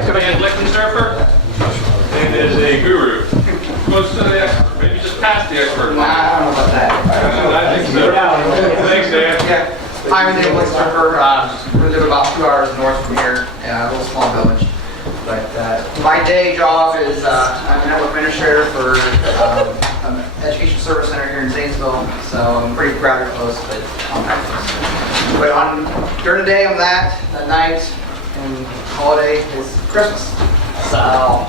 Dan Blickensderfer, and is a guru. Close to the expert, maybe just past the expert. I don't know about that. I think so. Thanks, Dan. Yeah. I'm Dan Blickensderfer. We live about 2 hours north from here, in a little small village. But my day job is I'm a network administrator for an education service center here in Zanesville. So I'm pretty rather close, but during the day I'm that. At night and holiday is Christmas. So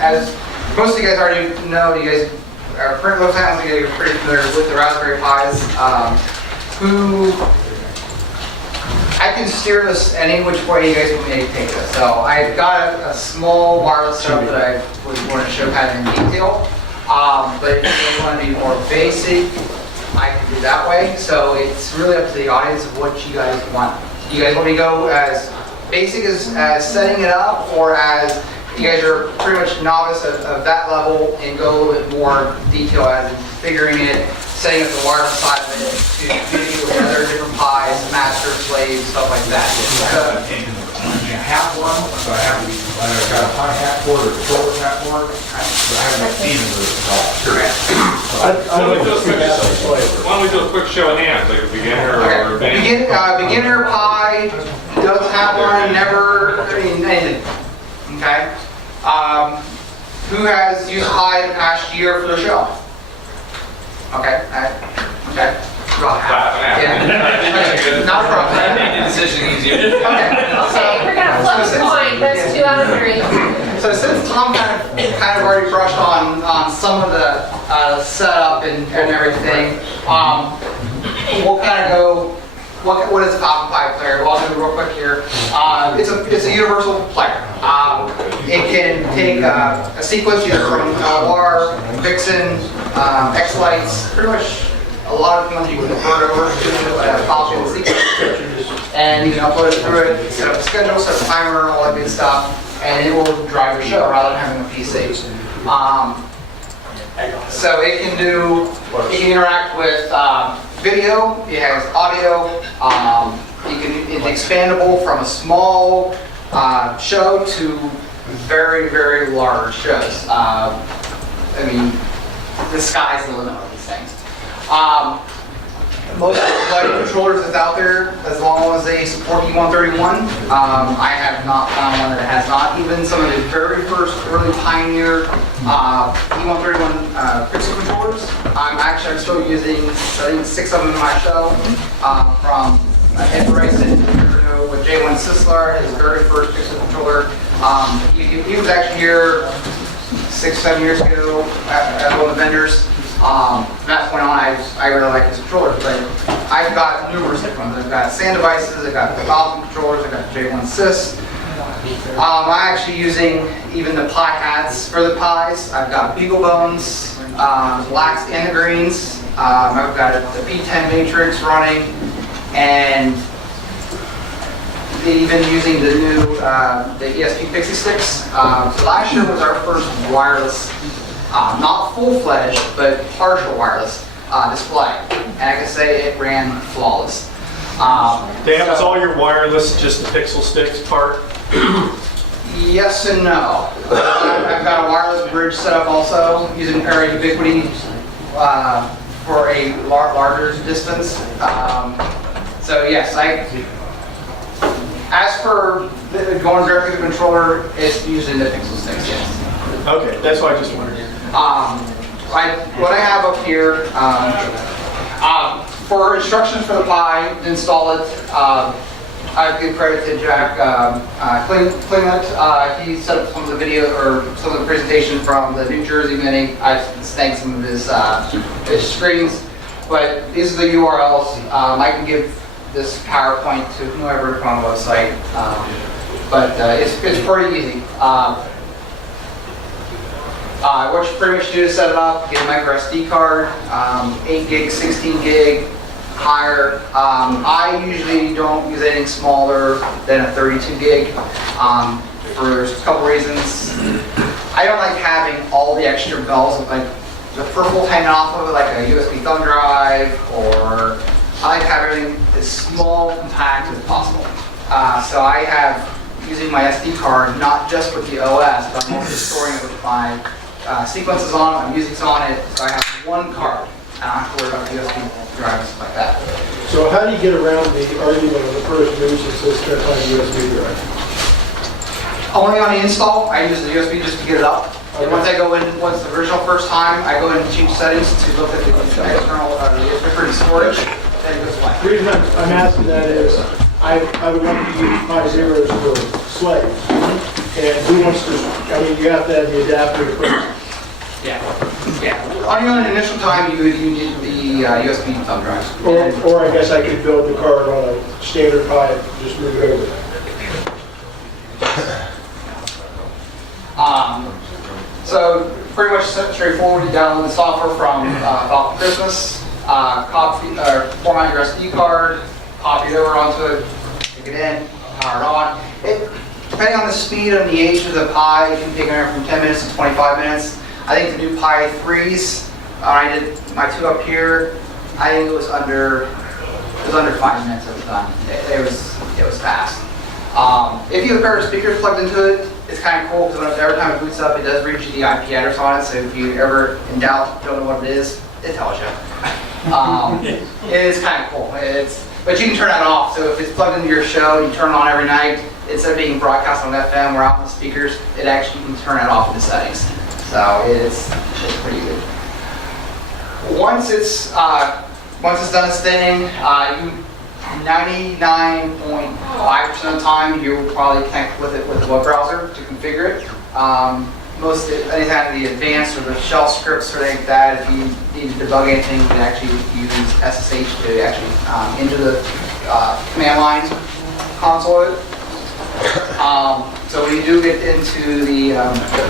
as most of you guys already know, you guys are pretty you're pretty familiar with the Raspberry Pis. Who I can steer this any which way you guys want me to take this. So I've got a small wireless setup that I would want to show kind of in detail. But if you want to be more basic, I can do that way. So it's really up to the audience of what you guys want. You guys want me to go as basic as setting it up, or as you guys are pretty much novice of that level and go a little bit more detail as in figuring it, setting up the wireless side of it to communicate with other different Pis, master, slave, stuff like that. I have one, so I've got a Pi hat port or a controller hat port, but I haven't seen it Why don't we do a quick show of hands, like a beginner or advanced? Beginner Pi, doesn't have one, never, anything. Okay? Who has used Pi in the past year for the show? Okay. Okay. Yeah. Not a problem. Made the decision easier. Okay. Okay, we're gonna flip a coin. That's 2 out of 3. So since Tom kind of already brushed on some of the setup and everything, we'll kind of go. What is a Falcon Pi player? Well, I'll do it real quick here. It's a universal player. It can take a sequence either from LR, Vixen, X-Lights, pretty much a lot of ones you can convert over to Falcon sequence. And you can upload it through it, set up a schedule, set up a timer, all that good stuff, and it will drive your show rather than having a PC. So it can interact with video, it has audio, it's expandable from a small show to very, very large shows. I mean, the sky's the limit on these things. Most of the lighting controllers that's out there, as long as they support E131, I have not found one that has not. Even some of the very first early pioneer E131 pixel controllers, I'm still using, I think, 6 of them in my show, from Ed Bryson, with J1 Sisler, his very first pixel controller. He was actually here 6, 7 years ago at one of the vendors. From that point on, I really like his controllers, but I've got numerous different ones. I've got SAN devices, I've got the Falcon controllers, I've got J1 Sys. I'm actually using even the Pi hats for the Pis. I've got Beagle Bones, blacks and the greens. I've got the P10 matrix running, and even using the new the ESP Pixie Sticks. So last year was our first wireless, not full-fledged, but partial wireless display. And I can say it ran flawless. Dan, was all your wireless just the Pixel Sticks part? Yes and no. I've got a wireless bridge set up also using Parrot Ubiquity for a larger distance. So yes, as for going directly to the controller, it's using the Pixel Sticks, yes. Okay, that's why I just wondered. What I have up here, for instructions for the Pi, install it. I give credit to Jack Klinglet. He set up some of the video or some of the presentation from the New Jersey Mini. I snagged some of his screens, but these are the URLs. I can give this PowerPoint to whoever to put on the website, but it's pretty easy. What you pretty much do is set it up, get a micro SD card, 8 gig, 16 gig, higher. I usually don't use anything smaller than a 32 gig for a couple reasons. I don't like having all the extra bells, like the peripherals hanging off of it, like a USB thumb drive, or I like to have everything as small, compact as possible. So I have using my SD card, not just with the OS, but I'm also storing it with my sequences on it, my music's on it, so I have one card. I don't have to worry about the USB drive and stuff like that. So how do you get around the argument on the first news that says can't find USB drive? Only on the install, I use the USB just to get it up. And once I go in, once the original first time, I go in and change settings to look at the external, the USB storage, then it goes away. The reason I'm asking that is I would want to use Pi Zeros for Slave. And who wants to, I mean, you have to have the adapter to put Yeah. On the initial time, you need the USB thumb drives. or I guess I could build the card on a standard Pi and just move it over. So pretty much straightforward. You download the software from Falcon Christmas, format your SD card, copy it over onto it, stick it in, power it on. Depending on the speed and the age of the Pi, it can take anywhere from 10 minutes to 25 minutes. I think the new Pi 3s, I did my two up here, I think it was under 5 minutes at the time. It was fast. If you have a pair of speakers plugged into it, it's kind of cool because every time it boots up, it does read you the IP address on it. So if you ever in doubt, don't know what it is, it tells you. It is kind of cool. But you can turn that off. So if it's plugged into your show, you turn it on every night. Instead of being broadcast on FM or out on the speakers, it actually you can turn it off in the settings. So it's pretty good. Once it's done its thing, 99.5% of the time you will probably connect with it with the web browser to configure it. Anything out of the advanced or the shell scripts or anything like that, if you need to debug anything, you can actually use SSH to actually into the command line console. So when you do get into the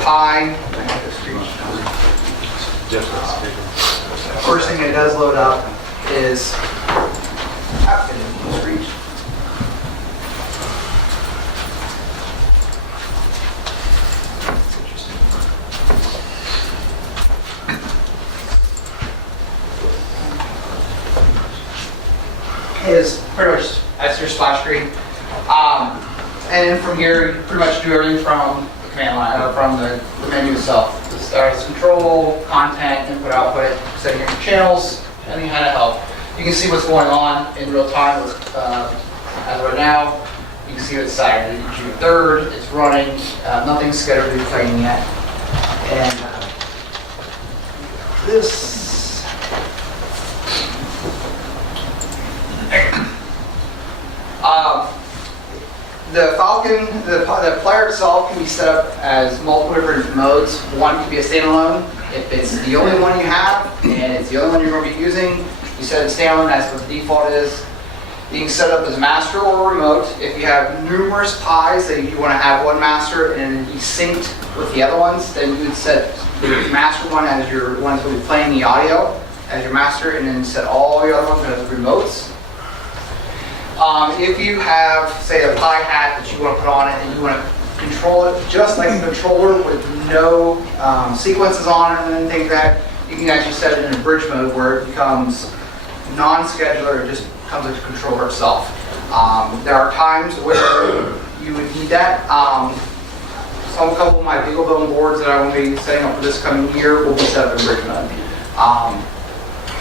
Pi, first thing it does load up is is pretty much that's your splash screen. And then from here, you pretty much do everything from the command line, from the menu itself. It starts control, content, input, output, setting your channels, any kind of help. You can see what's going on in real time as of right now. You can see it's Saturday, June 3rd. It's running. Nothing's scheduled to be playing yet. And this. The Falcon, the player itself can be set up as multiple different modes. One can be a standalone. If it's the only one you have and it's the only one you're going to be using, you set it standalone, that's what the default is. You can set it up as master or remote. If you have numerous Pis that you want to have one master and be synced with the other ones, then you would set the master one as your one that will be playing the audio as your master, and then set all your other ones as remotes. If you have, say, a Pi hat that you want to put on it and you want to control it just like a controller with no sequences on it and anything like that, you can actually set it in a bridge mode where it becomes non-scheduler, it just becomes a controller itself. There are times where you would need that. A couple of my BeagleBone boards that I will be setting up for this coming year will be set up in bridge mode.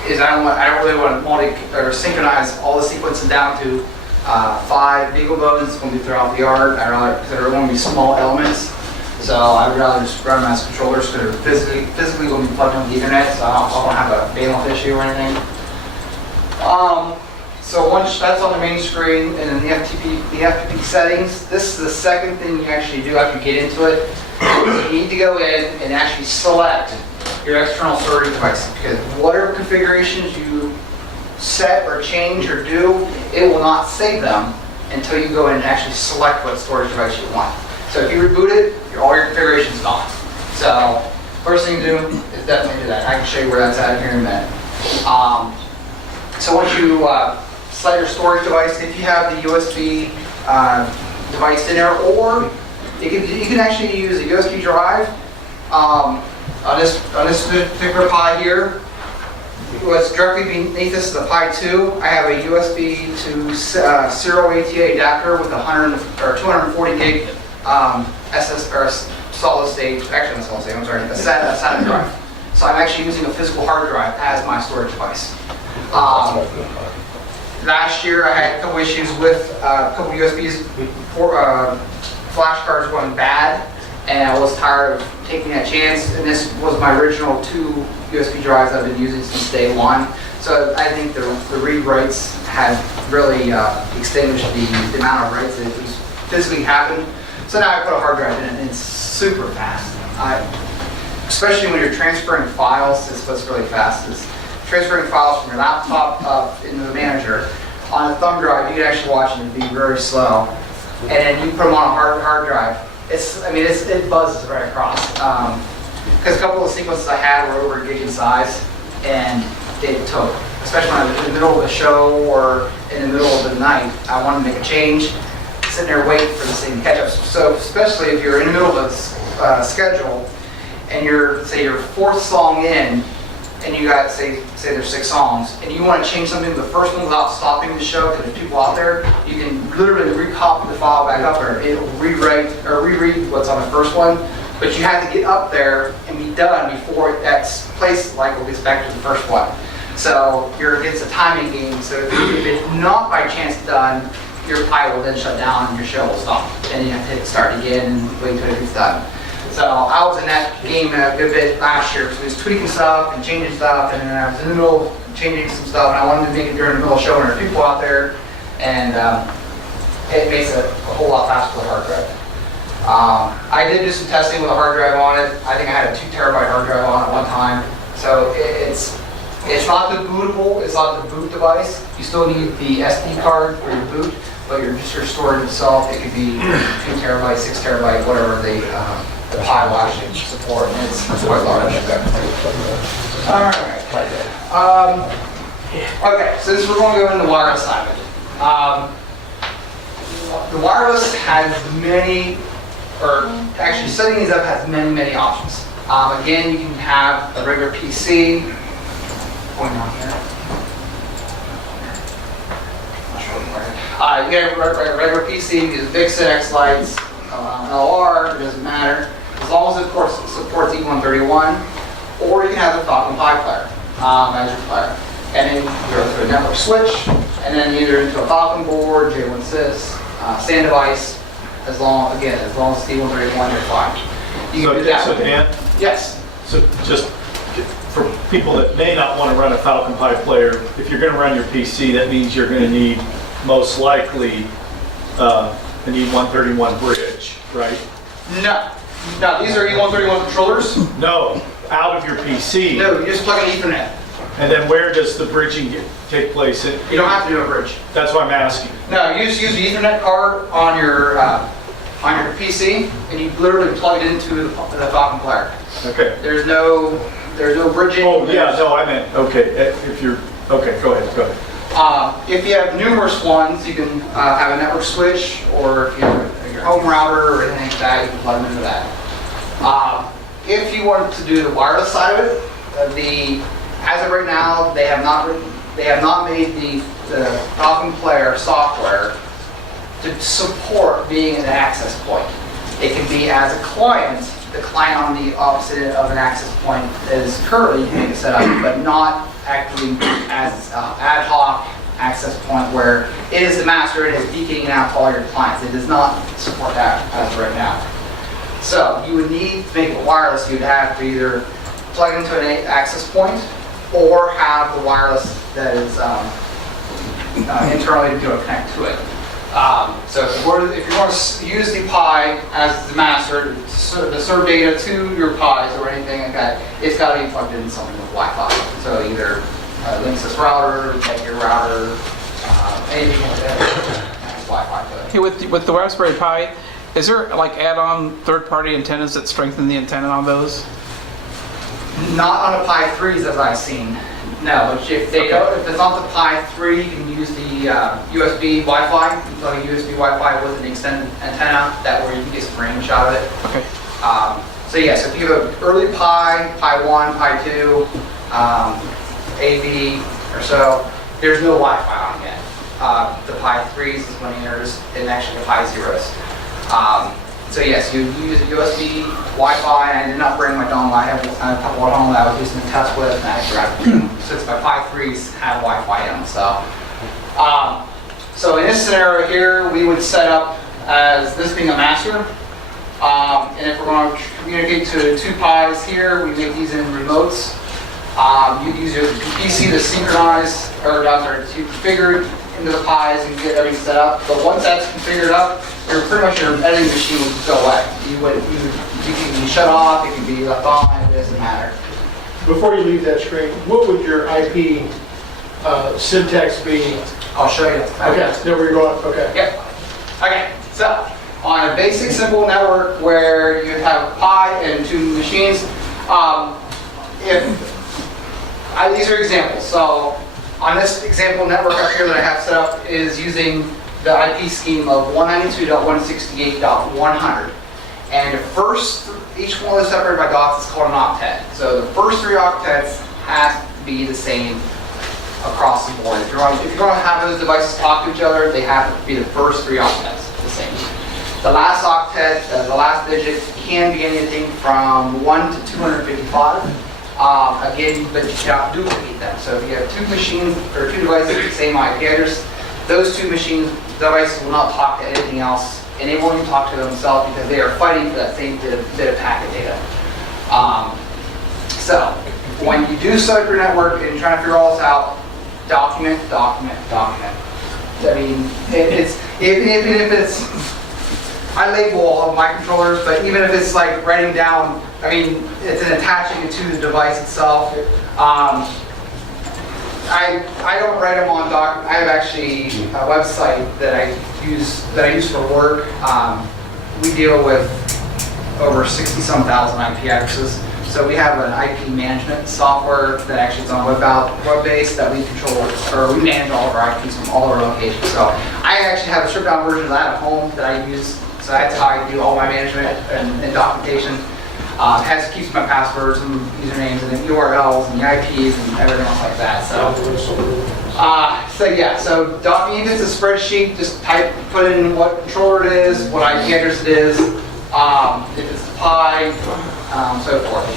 I don't really want to synchronize all the sequences down to 5 BeagleBones. It's going to be throughout the yard. Because they're going to be small elements. So I'd rather just run them as controllers because they're physically going to be plugged into the internet, so I don't have a bandwidth issue or anything. So once that's on the main screen, and then the FTP settings, this is the second thing you actually do after you get into it. You need to go in and actually select your external storage device, because whatever configurations you set or change or do, it will not save them until you go in and actually select what storage device you want. So if you reboot it, all your configuration's gone. So first thing to do is definitely do that. I can show you where that's at here in a minute. So once you select your storage device, if you have the USB device in there, or you can actually use a USB drive. On this particular Pi here, what's directly beneath this is the Pi 2. I have a USB to serial ATA adapter with 100 or 240 gig SS or solid state, actually not solid state, I'm sorry, a SATA drive. So I'm actually using a physical hard drive as my storage device. Last year I had a couple issues with a couple USBs, flash cards going bad, and I was tired of taking that chance, and this was my original 2 USB drives I've been using since day one. So I think the read writes had really extinguished the amount of writes that was physically happened. So now I put a hard drive in it, and it's super fast. Especially when you're transferring files, it's what's really fast. Is transferring files from your laptop up into the manager. On a thumb drive, you can actually watch it and be very slow. And then you put them on a hard drive. It buzzes right across. Because a couple of the sequences I had were over a gig in size, and it took, especially when I was in the middle of a show or in the middle of the night, I wanted to make a change, sitting there waiting for this thing to catch up. So especially if you're in the middle of a schedule, and you're, say, your 4th song in, and you got, say there's 6 songs, and you want to change something to the first one without stopping the show because there's people out there, you can literally recopy the file back up there. It'll rewrite or reread what's on the first one, but you have to get up there and be done before that place cycle gets back to the first one. So it's a timing game, so if it's not by chance done, your Pi will then shut down and your show will stop. And you have to hit start again and wait until it's done. So I was in that game a good bit last year, so I was tweaking stuff and changing stuff, and then I was in the middle of changing some stuff, and I wanted to make it during the middle of the show when there are people out there, and it makes it a whole lot faster with a hard drive. I did do some testing with a hard drive on it. I think I had a 2 terabyte hard drive on it one time. So it's not the bootable, it's not the boot device. You still need the SD card for your boot, but your storage itself, it could be 2 terabytes, 6 terabyte, whatever the Pi will actually support, and it's quite large. Alright. Okay, so we're going to go into the wireless side of it. The wireless has many, or actually setting these up has many options. Again, you can have a regular PC, going on here. You can have a regular PC, you use Vixen, X-Lights, LR, it doesn't matter. As long as it, of course, supports E131, or you can have the Falcon Pi player as your player. And then you go through a network switch, and then either into a Falcon board, J1 sys, SAN device, as long as it's E131, you're fine. You can do that. So Dan? Yes. So just for people that may not want to run a Falcon Pi player, if you're going to run your PC, that means you're going to need most likely an E131 bridge, right? No. These are E131 controllers. No, out of your PC. No, you just plug an Ethernet. And then where does the bridging take place? You don't have to do a bridge. That's what I'm asking. No, you just use the Ethernet card on your PC, and you literally plug it into the Falcon player. Okay. There's no bridging. Oh, yeah, no, I meant, okay, okay, go ahead. If you have numerous ones, you can have a network switch, or if you have your home router or anything like that, you can plug them into that. If you want to do the wireless side of it, as of right now, they have not made the Falcon Player software to support being an access point. It can be as a client, the client on the opposite of an access point is currently you can make it set up, but not actually as ad hoc access point where it is the master, it is beaking out to all your clients. It does not support that as of right now. So you would need to make it wireless. You'd have to either plug into an access point or have the wireless that is internally to connect to it. So if you want to use the Pi as the master to serve data to your Pis or anything like that, it's got to be plugged into something with Wi-Fi. So either a Linksys router, like your router, anything like that has Wi-Fi to it. Hey, with the Raspberry Pi, is there like add-on third-party antennas that strengthen the antenna on those? Not on the Pi 3s as I've seen. No, if it's not the Pi 3, you can use the USB Wi-Fi. You plug a USB Wi-Fi with an extended antenna, that way you can get some range out of it. Okay. So yes, if you have an early Pi, Pi 1, Pi 2, AV or so, there's no Wi-Fi on it yet. The Pi 3s is linears and actually the Pi 0s. So yes, you use a USB Wi-Fi, and I did not bring my dongle. I have a couple at home that I was using to test with, and I grabbed them. Since my Pi 3s have Wi-Fi in them, so in this scenario here, we would set up as this being a master. And if we're going to communicate to 2 Pis here, we make these in remotes. You use your PC to synchronize, or to configure it into the Pis and get everything set up. But once that's configured up, your editing machine would go away. You can be shut off, it can be left on, it doesn't matter. Before you leave that screen, what would your IP syntax be? I'll show you. Okay, there we go. Okay. Yep. Okay, so on a basic simple network where you have a Pi and 2 machines, these are examples. So on this example network up here that I have set up is using the IP scheme of 192.168.100. And the first, each one is separated by dots, is called an octet. So the first 3 octets have to be the same across the board. If you're going to have those devices talk to each other, they have to be the first 3 octets the same. The last octet, the last digit, can be anything from 1 to 255. Again, but you cannot duplicate them. So if you have 2 machines or 2 devices with the same IP address, those 2 devices will not talk to anything else, and they won't even talk to themselves because they are fighting for that same bit of packet data. So when you do set up your network and you're trying to figure all this out, document. I mean, even if it's, I label all of my controllers, but even if it's like writing down, I mean, it's an attaching it to the device itself. I don't write them on doc. I have actually a website that I use for work. We deal with over 60-some thousand IP addresses. So we have an IP management software that actually is on web-based that we control, or we manage all of our IPs from all of our locations. So I actually have a stripped down version of that at home that I use. So that's how I do all my management and documentation. Keeps my passwords and usernames and the URLs and the IPs and everything else like that. So if it's a spreadsheet, just put in what controller it is, what IP address it is, if it's a Pi, so forth.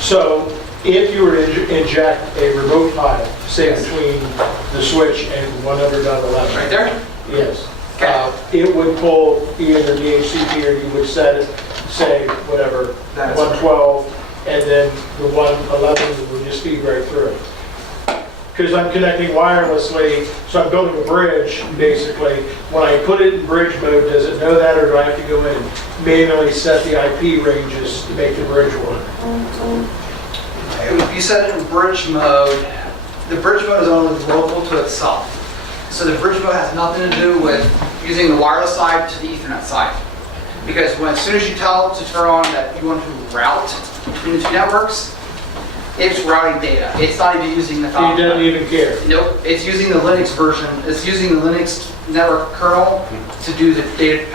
So if you were to inject a remote file, say between the switch and 100.11. Right there? Yes. Okay. It would pull either DHCP or you would set it, say, whatever, That's 112, and then the 111 would just feed right through it. Because I'm connecting wirelessly, so I'm building a bridge, basically. When I put it in bridge mode, does it know that, or do I have to go in and manually set the IP ranges to make the bridge work? If you set it in bridge mode, the bridge mode is only local to itself. So the bridge mode has nothing to do with using the wireless side to the Ethernet side. Because as soon as you tell it to turn on that you want to route between the 2 networks, it's routing data. It's not even using the file. It doesn't even care. Nope, it's using the Linux version. It's using the Linux network kernel to do the data.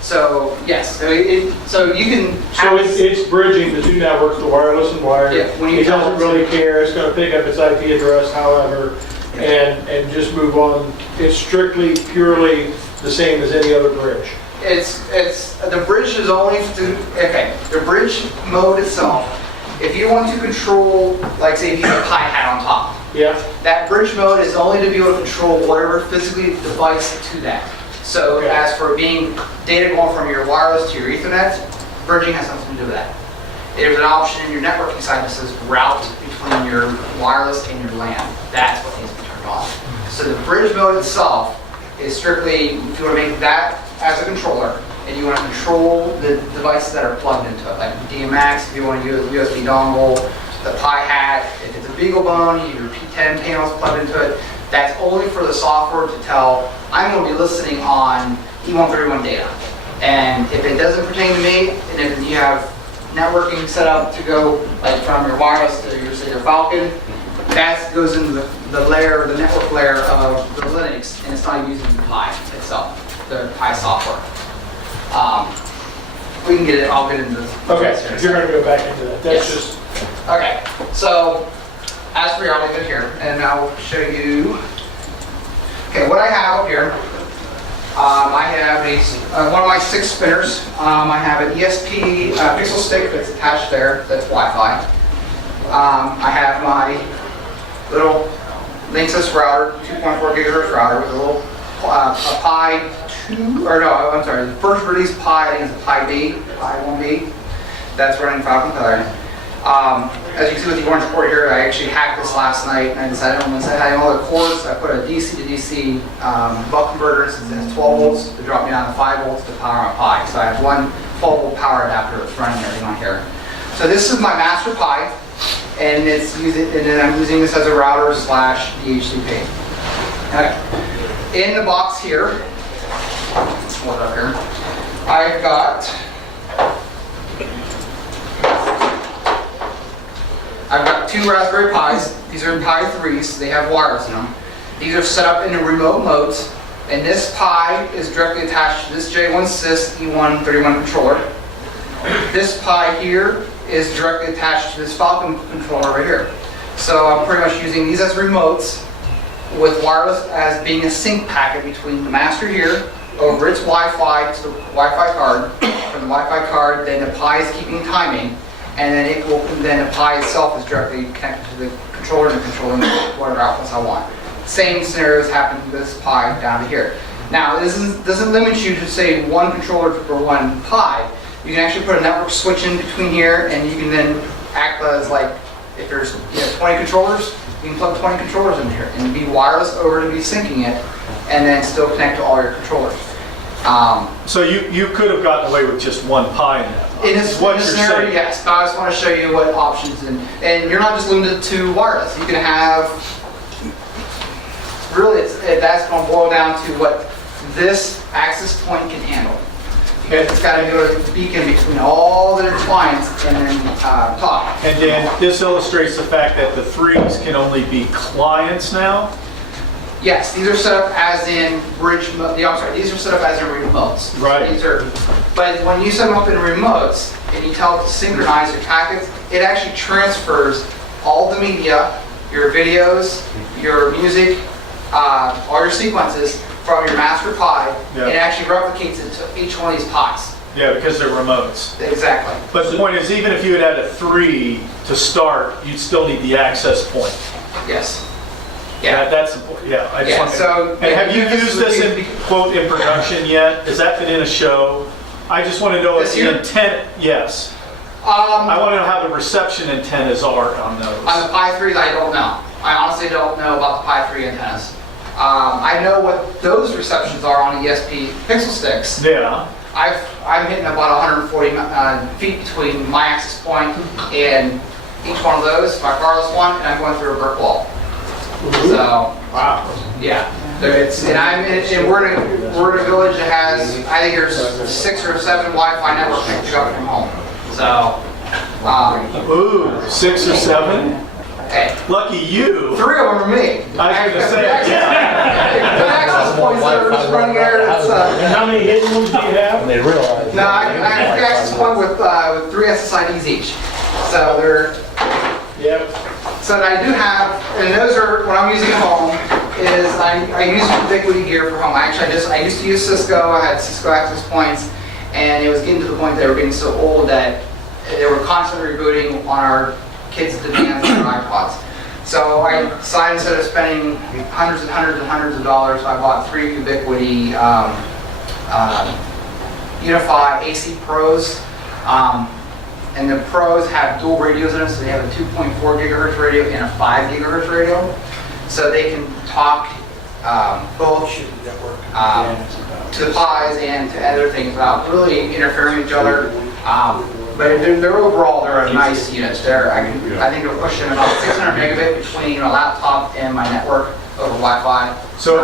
So yes, so you can. So it's bridging the 2 networks, the wireless and wired. Yeah, when you It tell doesn't it- really care. It's going to pick up its IP address, however, and just move on. It's strictly, purely the same as any other bridge. It's the bridge is only the bridge mode itself. If you want to control, like say if you have a hi-hat on top, Yeah. that bridge mode is only to be able to control whatever physically device to that. So Okay. as for being data going from your wireless to your Ethernet, bridging has nothing to do with that. There's an option in your networking side that says route between your wireless and your LAN. That's what needs to be turned on. So the bridge mode itself is strictly, if you want to make that as a controller, and you want to control the devices that are plugged into it, like DMX, if you want to use a USB dongle, the Pi hat, if it's a BeagleBone, your P10 panels plugged into it, that's only for the software to tell, I'm going to be listening on E131 data. And if it doesn't pertain to me, and if you have networking set up to go like from your wireless to your, say, your Falcon, that goes into the layer, the network layer of the Linux, and it's not using the Pi itself, the Pi software. We can get it, I'll get into this. Okay, you're going to go back into that. That's Yes. just, Okay, so as for y'all, leave it here, and I'll show you. Okay, what I have up here, I have one of my 6 spinners. I have an ESP pixel stick that's attached there, that's Wi-Fi. I have my little Linksys router, 2.4 gigahertz router with a little a Pi 2, or no, I'm sorry, the first release Pi, I think it's a Pi B, Pi 1B, that's running Falcon Color. As you can see with the orange port here, I actually hacked this last night, and I decided once I had all the cords, I put a DC to DC buck converter, since it has 12 volts, to drop me down to 5 volts to power my Pi. So I have one 12 volt power adapter that's running everything on here. So this is my master Pi, and then I'm using this as a router slash DHCP. Okay. In the box here, let's hold it up here, I've got two Raspberry Pis. These are Pi 3s. They have wireless in them. These are set up in remote modes. And this Pi is directly attached to this J1 Sys E131 controller. This Pi here is directly attached to this Falcon controller right here. So I'm pretty much using these as remotes with wireless as being a sync packet between the master here over its Wi-Fi to the Wi-Fi card. From the Wi-Fi card, then the Pi is keeping timing. And then the Pi itself is directly connected to the controller and controlling whatever outputs I want. Same scenarios happen with this Pi down to here. Now, this doesn't limit you to say one controller for one Pi. You can actually put a network switch in between here, and you can then act as like, if there's 20 controllers, you can plug 20 controllers in here and be wireless over to be syncing it, and then still connect to all your controllers. So you could have gotten away with just one Pi in that. In this scenario, yes. I just want to show you what options, and you're not just limited to wireless. You can have, really, that's going to boil down to what this access point can handle. It's got to go to the beacon between all the clients and then talk. And then this illustrates the fact that the 3s can only be clients now? Yes, these are set up as in bridge. I'm sorry, these are set up as in remotes. Right. But when you set them up in remotes and you tell it to synchronize your packets, it actually transfers all the media, your videos, your music, all your sequences from your master Pi, Yeah. and it actually replicates it to each one of these Pis. Yeah, because they're remotes. Exactly. But the point is, even if you had a 3 to start, you'd still need the access point. Yes. Yeah, that's the point. Yeah, I just Yeah, want to. so- And have you this used would this be- in quote in production yet? Has that been in a show? I just want to know if This the here? intent. Yes. I want to know how the reception antennas are on those. On the Pi 3s, I don't know. I honestly don't know about the Pi 3 antennas. I know what those receptions are on ESP pixel sticks. Yeah. I'm hitting about 140 feet between my access point and each one of those, my wireless one, and I'm going through a brick wall. So, Wow. yeah. We're in a village that has, I think there's 6 or 7 Wi-Fi networks I can pick up from home. So, Ooh, 6 or 7? hey, Lucky you. 3 of them are me. I was going to say. The access points that are just running there, it's, And how many hidden ones do you have? They realize. no, I have an access point with 3 SSIDs each. So they're, Yeah. so I do have, and those are, what I'm using at home, is I use Ubiquiti gear for home. I used to use Cisco, I had Cisco access points, and it was getting to the point they were getting so old that they were constantly rebooting on our kids' demands on their iPods. So I decided, instead of spending hundreds and hundreds and hundreds of dollars, I bought 3 Ubiquiti Unify AC Pros. And the Pros have dual radios in them, so they have a 2.4 gigahertz radio and a 5 gigahertz radio. So they can talk both to the Pis and to other things without really interfering with each other. But they're overall, they're a nice unit. I think they're pushing about 600 megabit between a laptop and my network over Wi-Fi. So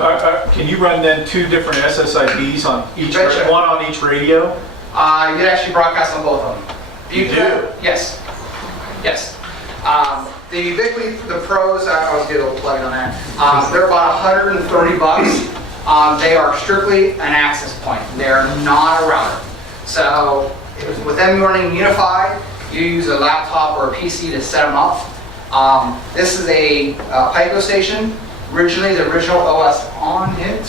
can you run then 2 different SSIDs on each, Betcha. one on each radio? You actually broadcast on both of them. You do? Yes. Yes. The Ubiquiti, the Pros, I was getting a little plugged on that. They're about $130. They are strictly an access point. They're not a router. So with them running Unify, you use a laptop or a PC to set them up. This is a Pico station. Originally, the original OS on it.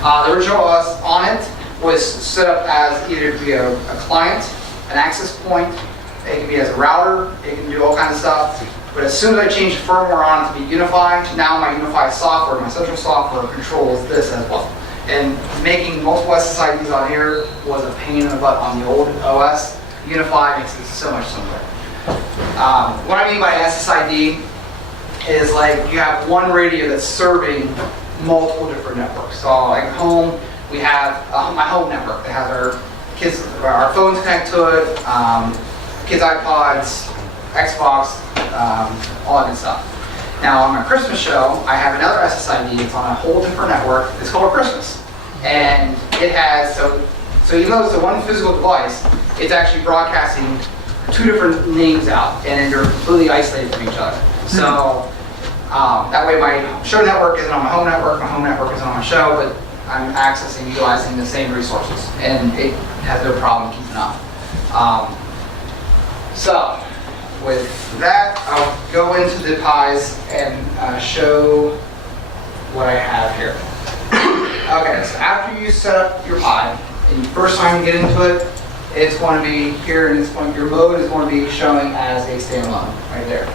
The original OS on it was set up as either to be a client, an access point. It can be as a router. It can do all kinds of stuff. But as soon as I changed the firmware on it to be unified, now my unified software, my central software controls this as well. And making multiple SSIDs on here was a pain in the butt on the old OS. Unified makes it so much simpler. What I mean by SSID is like you have one radio that's serving multiple different networks. So like at home, we have my home network that has our phones connect to it, kids' iPods, Xbox, all that good stuff. Now on my Christmas show, I have another SSID. It's on a whole different network. It's called Christmas, and it has so even though it's a one physical device, it's actually broadcasting two different names out, and they're completely isolated from each other. So that way my show network isn't on my home network isn't on my show, but I'm accessing, utilizing the same resources, and it has no problem keeping up. So with that, I'll go into the pies and show what I have here. Okay, so after you set up your pie, and the first time you get into it, it's going to be here, and it's going, your mode is going to be showing as a standalone right there.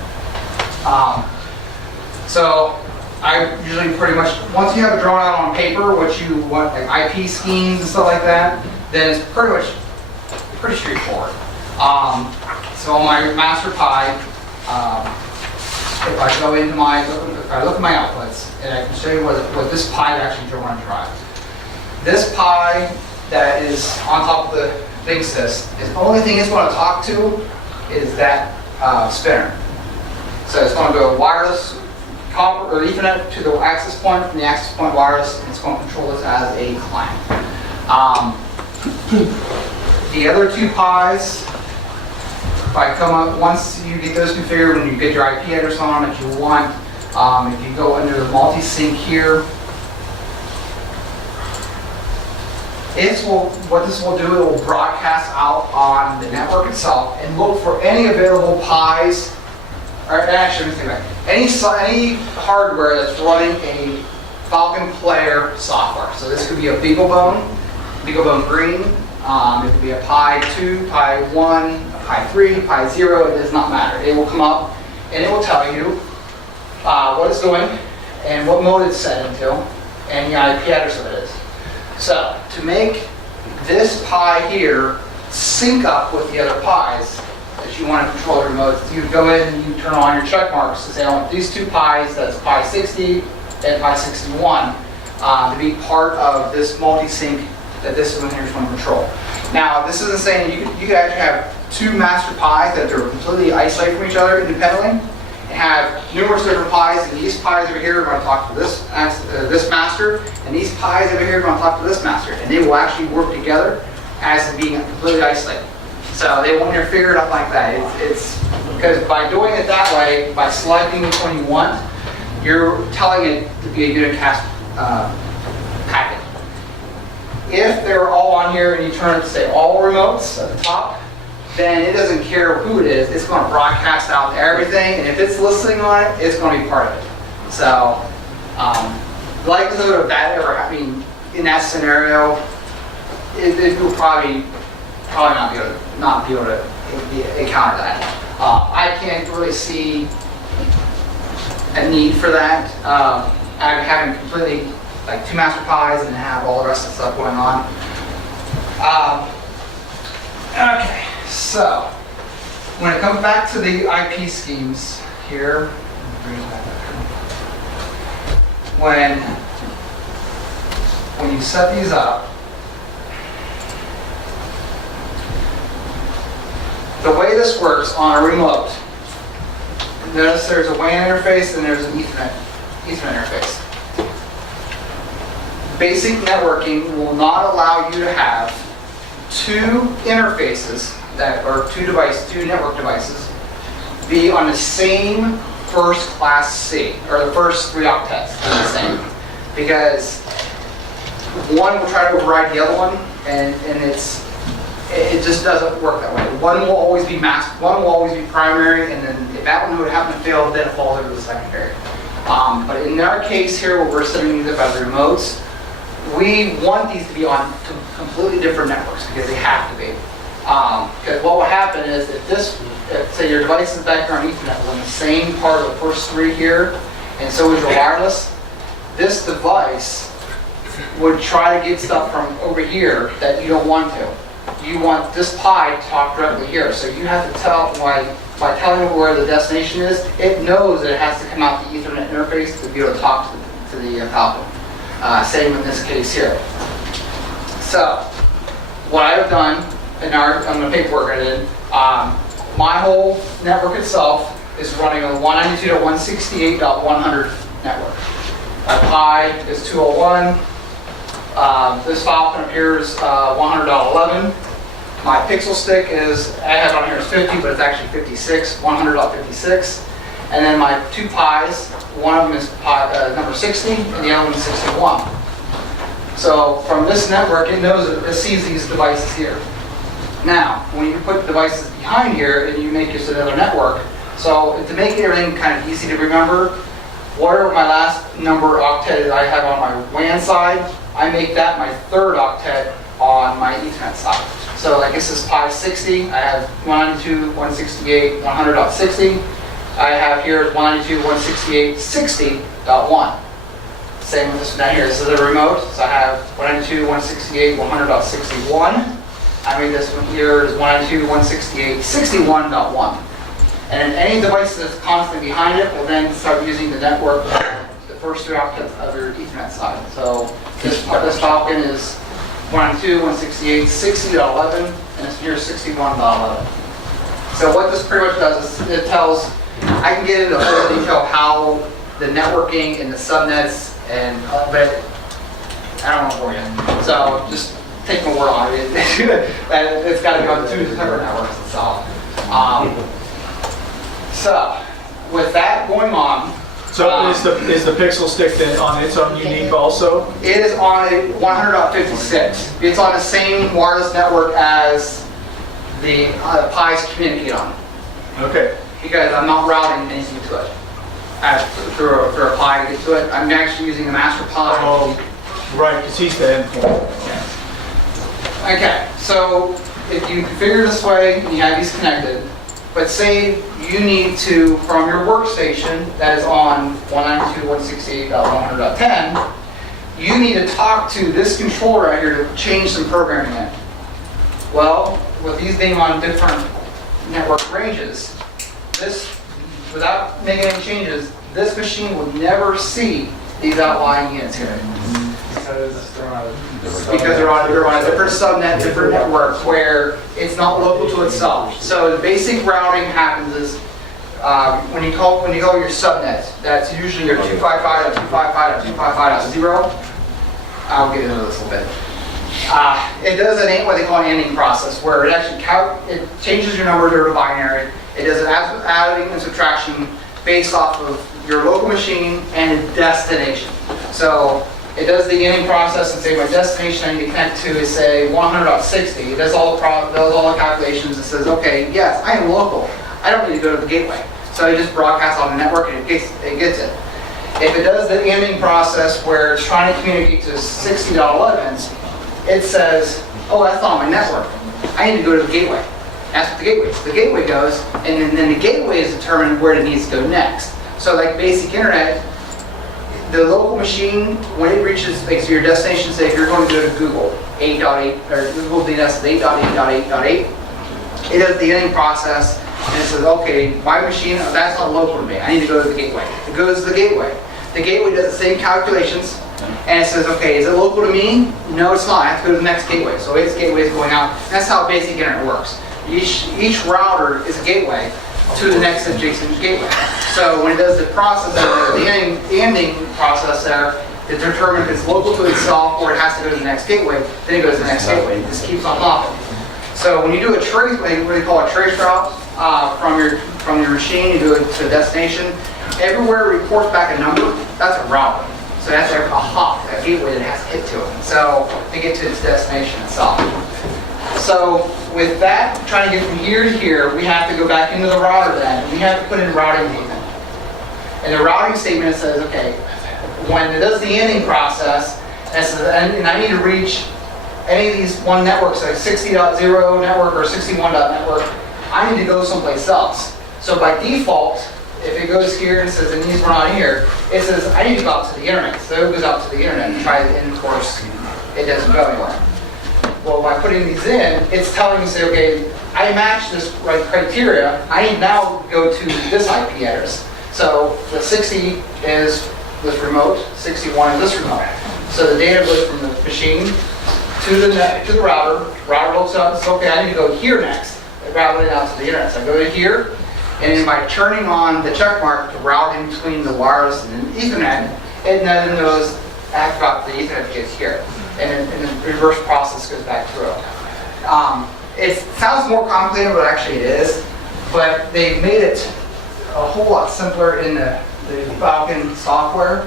So I usually pretty much, once you have it drawn out on paper, what you want, like IP schemes and stuff like that, then it's pretty straightforward. So on my master pie, if I go into my, if I look at my outputs, and I can show you what this pie actually want to drive. This pie that is on top of the thing sys, is the only thing it's going to talk to is that spinner. So it's going to go wireless copper or Ethernet to the access point, from the access point wireless, and it's going to control this as a client. The other two pies, if I come up, once you get those configured, when you get your IP address on them that you want, if you go under the multi-sync here, what this will do, it will broadcast out on the network itself and look for any available pies, or actually, let me think about it. Any hardware that's running a Falcon Player software. So this could be a BeagleBone Green, it could be a Pi 2, Pi 1, a Pi 3, Pi 0, it does not matter. It will come up and it will tell you what it's doing and what mode it's set into and the IP address of it is. So to make this pie here sync up with the other pies that you want to control your modes, you go in and you turn on your check marks to say I want these two pies, that's Pi 60 and Pi 61, to be part of this multi-sync that this one here is going to control. Now this isn't saying you could actually have two master pies that are completely isolated from each other independently, and have numerous different pies, and these pies over here are going to talk to this master, and these pies over here are going to talk to this master, and they will actually work together as being completely isolated. So they won't interfere it up like that. It's because by doing it that way, by selecting which one you want, you're telling it to be a unicast packet. If they're all on here and you turn it to say all remotes at the top, then it doesn't care who it is. It's going to broadcast out to everything, and if it's listening on it, it's going to be part of it. So, the likelihood of that ever happening in that scenario, it will probably not be able to encounter that. I can't really see a need for that. Having completely like two master pies and have all the rest of the stuff going on. Okay. So, when it comes back to the IP schemes here, when you set these up, the way this works on a remote, notice there's a WAN interface and there's an Ethernet interface. Basic networking will not allow you to have two interfaces two network devices be on the same first class C, or the first 3 octets are the same. Because one will try to override the other one, and It just doesn't work that way. One will always be one will always be primary, and then if that one would happen to fail, then it falls over to the secondary. But in our case here, where we're sending these by the remotes, we want these to be on completely different networks because they have to be. Because what will happen is if say your device is back there on Ethernet on the same part of the first three here, and so is your wireless, this device would try to get stuff from over here that you don't want to. You want this pi to talk directly here, so you have to tell, by telling it where the destination is, it knows that it has to come out the Ethernet interface to be able to talk to the Falcon. Same in this case here. So, what I've done, on the paperwork I did, my whole network itself is running on the 192.168.100 network. My pi is 201. This Falcon appears 100.11. My pixel stick I have on here is 50, but it's actually 56, 100.56. And then my two pies, one of them is number 60, and the other one is 61. So from this network, it knows that it sees these devices here. Now, when you put devices behind here, and you make this another network, so to make everything kind of easy to remember, whatever my last number octet I have on my WAN side, I make that my third octet on my Ethernet side. So like this is pi 60, I have 192.168.100.60. I have here 192.168.60.1. Same with this one down here. This is a remote, so I have 192.168.100.61. I made this one here is 192.168.61.1. And then any device that's constantly behind it will then start using the network, the first three octets of your Ethernet side. So this Falcon is 192.168.60.11, and this here is 61.11. So what this pretty much does is it tells, I can get into full detail how the networking and the subnets and but I don't want to bore you. So just take my word on it. It's got to be on two separate networks itself. So with that going on, So is the pixel stick then on its own unique also? it is on a 100.56. It's on the same wireless network as the Pi's communicate on, Okay. because I'm not routing anything to it through a Pi to get to it. I'm actually using a master Pi. Oh, right, because he's the endpoint. Okay, so if you configure this way and you have these connected, but say you need to, from your workstation that is on 192.168.100.10, you need to talk to this controller right here to change some programming in. Well, with these being on different network ranges, this, without making any changes, this machine would never see these outlying units here. Because they're on a different subnet, different network, where it's not local to itself. So the basic routing happens is when you call your subnet, that's usually your 255.255.255.0. I'll get into this a little bit. It does what they call an ANDing process, where it actually it changes your number to a binary. It does an adding and subtraction based off of your local machine and destination. So it does the ANDing process and say my destination I need to connect to is say 100.60. It does all the calculations and says, okay, yes, I am local. I don't need to go to the gateway. So it just broadcasts on the network and it gets it. If it does the ANDing process where it's trying to communicate to 60.11s, it says, oh, that's not on my network. I need to go to the gateway. That's what the gateway is. The gateway goes, and then the gateway is determined where it needs to go next. So like basic internet, the local machine, when it reaches your destination, say if you're going to go to Google 8.8, or Google DNS 8.8.8.8, it does the ANDing process, and it says, okay, my machine, that's not local to me. I need to go to the gateway. It goes to the gateway. The gateway does the same calculations, and it says, okay, is it local to me? No, it's not. I have to go to the next gateway. So its gateway is going out. That's how basic internet works. Each router is a gateway to the next adjacent gateway. So when it does the process, the ANDing process there, it determines if it's local to itself or it has to go to the next gateway, then it goes to the next gateway. It just keeps on hopping. So when you do a trace, what they call a trace route from your machine, you do it to a destination, everywhere it reports back a number, that's a route. So that's a hop, a gateway that has to hit to it. So to get to its destination itself. So with that, trying to get from here to here, we have to go back into the router then, and we have to put in routing statement. And the routing statement says, okay, when it does the ending process, and it says, and I need to reach any of these one networks, like 60.0 network or 61.network, I need to go someplace else. So by default, if it goes here and says it needs to run on here, it says I need to go out to the internet. So it goes out to the internet and tries it, and of course, it doesn't go anywhere. Well, by putting these in, it's telling me, say, okay, I match this right criteria. I need now to go to this IP address. So the 60 is this remote, 61 is this remote. So the data goes from the machine to the router. Router looks up and says, okay, I need to go here next. It routed it out to the internet. So I go to here, and then by turning on the check mark to route in between the wireless and the Ethernet, it then knows after the Ethernet gets here. And the reverse process goes back through. It sounds more complicated than what actually it is, but they made it a whole lot simpler in the Falcon software.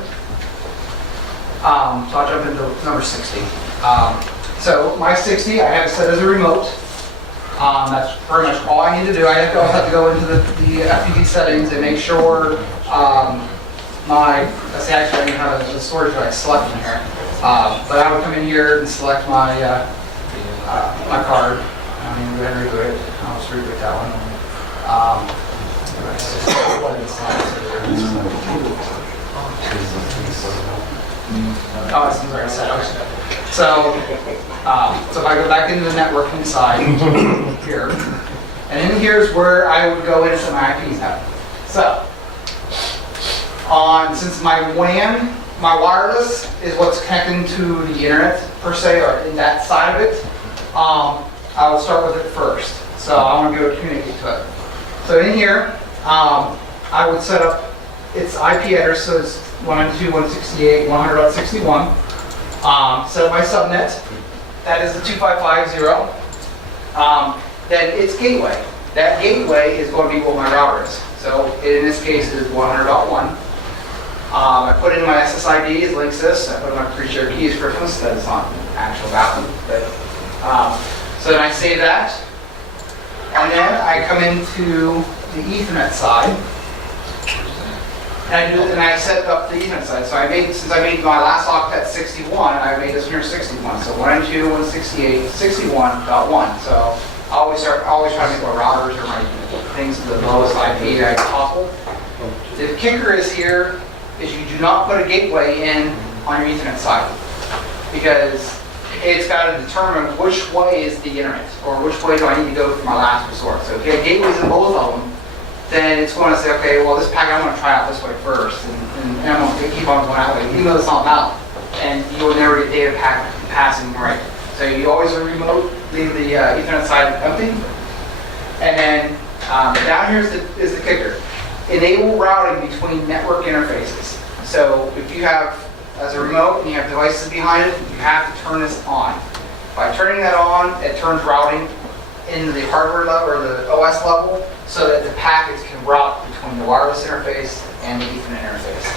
So I'll jump into number 60. So my 60, I have it set as a remote. That's pretty much all I need to do. I also have to go into the FTP settings and make sure let's see, actually I don't have the storage that I select in here. But I would come in here and select my my card. I'm going to go ahead and reboot it. I'll just reboot that one. Oh, it's already set up. So if I go back into the networking side here, and in here's where I would go into my IPs now. So since my WAN, my wireless is what's connecting to the internet per se, or in that side of it, I will start with it first. So I want to be able to communicate to it. So in here, I would set up its IP address, so it's 192.168, 100.61. Set up my subnet, that is the 2550. Then its gateway. That gateway is going to be what my router is. So in this case, it is 100.1. I put in my SSID as Linksys. I put in my pre-shared keys for instance. That is not actual valid. But, so then I save that. And then I come into the Ethernet side. And I set up the Ethernet side. So since I made my last octet 61, I made this here 61. So 192.168, 61.1. So I always try to make my routers or my things to the lowest IP that possible. The kicker is here is you do not put a gateway in on your Ethernet side, because it's got to determine which way is the internet, or which way do I need to go for my last resort. So if you have gateways in both of them, then it's going to say, okay, well, this packet I'm going to try out this way first, and I'm going to keep on going that way, even though it's not valid, and you will never get data passing right. So you always remote, leave the Ethernet side empty, and then down here is the kicker. Enable routing between network interfaces. So if you have, as a remote, and you have devices behind it, you have to turn this on. By turning that on, it turns routing in the hardware level or the OS level, so that the packets can route between the wireless interface and the Ethernet interface.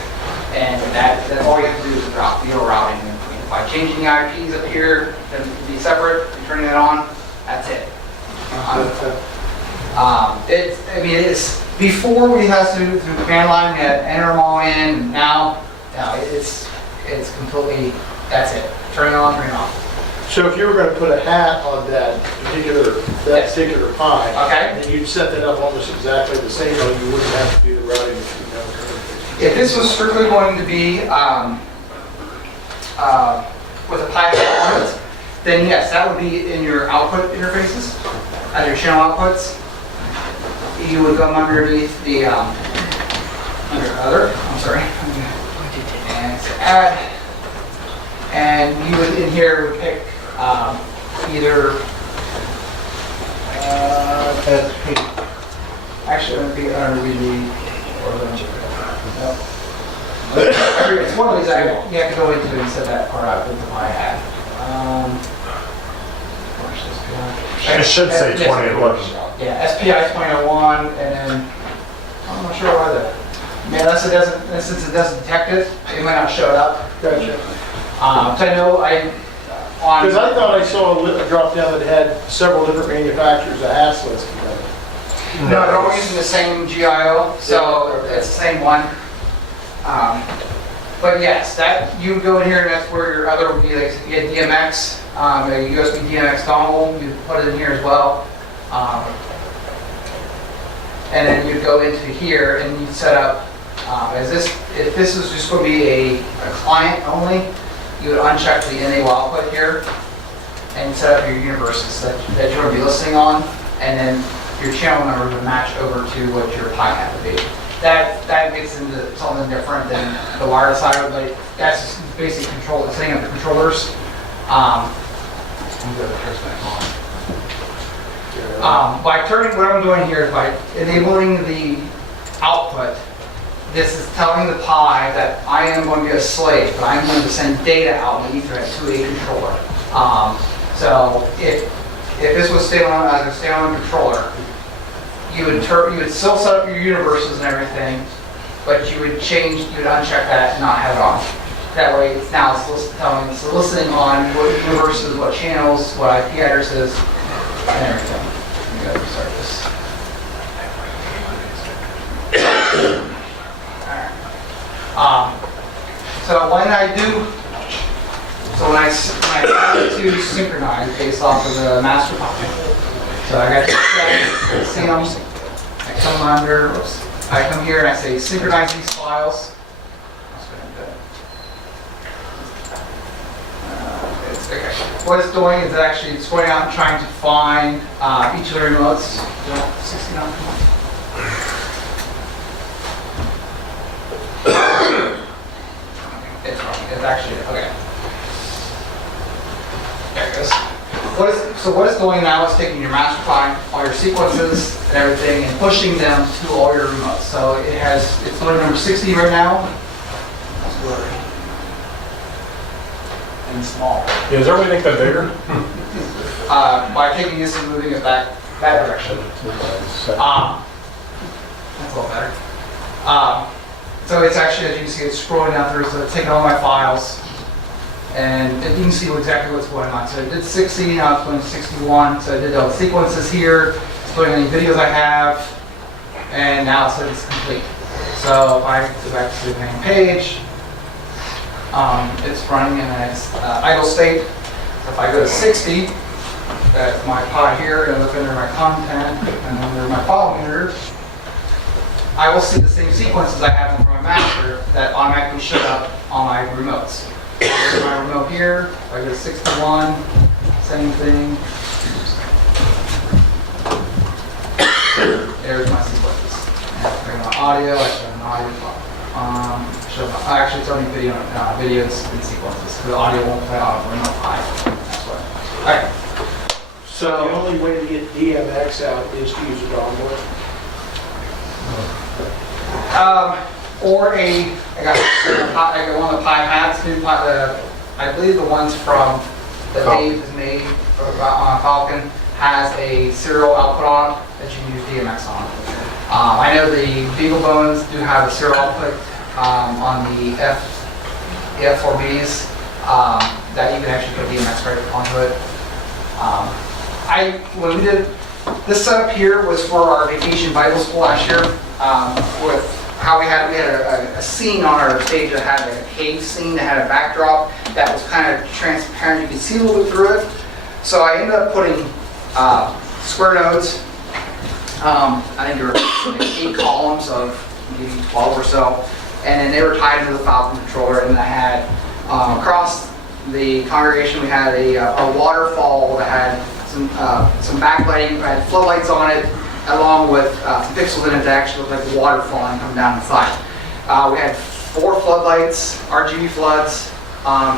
And that all you have to do is route, video routing in between. By changing the IPs up here, then be separate, and turning that on, that's it. It is, before we had to do through the command line, we had to enter them all in, and now it's completely, that's it. Turn it on, turn it off. So if you were going to put a hat on that particular pie, Okay. then you'd set that up almost exactly the same, or you wouldn't have to do the routing between network interfaces. If this was strictly going to be with a pi hat on it, then yes, that would be in your output interfaces, as your channel outputs. You would come underneath the under other. I'm sorry. And so add, and you would in here would pick either. Actually, it would be under the. It's one of these you have to go into and set that part out with the pi hat. It should say 2011. Yeah, SPI 2001, and then I'm not sure why that. Unless it doesn't, since it doesn't detect it, it might not show it up. Gotcha. So I know on. Because I thought I saw a drop down that had several different manufacturers of hats listed. No, they're all using the same GIO, so it's the same one. But yes, that, you would go in here and that's where your other would be, like, you had DMX, a USB DMX dongle, you put it in here as well. And then you'd go into here and you'd set up, if this is just going to be a client only, you would uncheck the enable output here and set up your universes that you're going to be listening on, and then your channel number would match over to what your Pi hat would be. That gets into something different than the wireless side, but that's just basically setting up the controllers. I'm going to turn back on. By turning, what I'm doing here is by enabling the output, this is telling the Pi that I am going to be a slave, but I'm going to send data out in Ethernet to a controller. So if this was standalone as a standalone controller, you would still set up your universes and everything, but you would uncheck that and not have it on. That way, it's listening on what universes, what channels, what IP addresses, and everything. Let me go restart this. Alright. So when I try to synchronize based off of the master copy. So I got Sam, I come here and I say synchronize these files. Okay. What it's doing is it's going out and trying to find each of the remotes. 69, come on. It's actually, okay. There it goes. What it's doing now is taking your master file, all your sequences and everything, and pushing them to all your remotes. So it's loading number 60 right now. That's blurry. And small. Yeah, is there a way to make that bigger? By taking this and moving it back that direction. That's a little better. So it's actually, as you can see, it's scrolling down through, so it's taking all my files. And you can see exactly what's going on. So it did 60, now it's going to 61. So it did all the sequences here, it's doing any videos I have, and now it says it's complete. So if I go back to the main page, it's running in its idle state. So if I go to 60, that's my Pi here, and I look under my content, and under my file manager, I will see the same sequences I have from my master that automatically show up on my remotes. There's my remote here. If I go to 61, same thing. There's my sequences. And if I bring my audio, I show an audio file. Actually, it's only videos and sequences. The audio won't play on remote Pi. That's what. All right. So the only way to get DMX out is to use a dongle. I got one of the Pi hats, I believe the ones from that Dave has made on Falcon has a serial output on it that you can use DMX on. I know the Beagle Bones do have a serial output on the F4Bs that you can actually put DMX right onto it. When we did this setup here was for our vacation Bible school last year with how we had a scene on our stage that had a cave scene that had a backdrop that was kind of transparent. You could see a little bit through it. So I ended up putting square nodes. I think there were 8 columns of maybe 12 or so. And then they were tied into the Falcon controller. And I had across the congregation, we had a waterfall that had some backlighting, had floodlights on it, along with some pixels in it that actually looked like water falling coming down the side. We had 4 floodlights, RGB floods,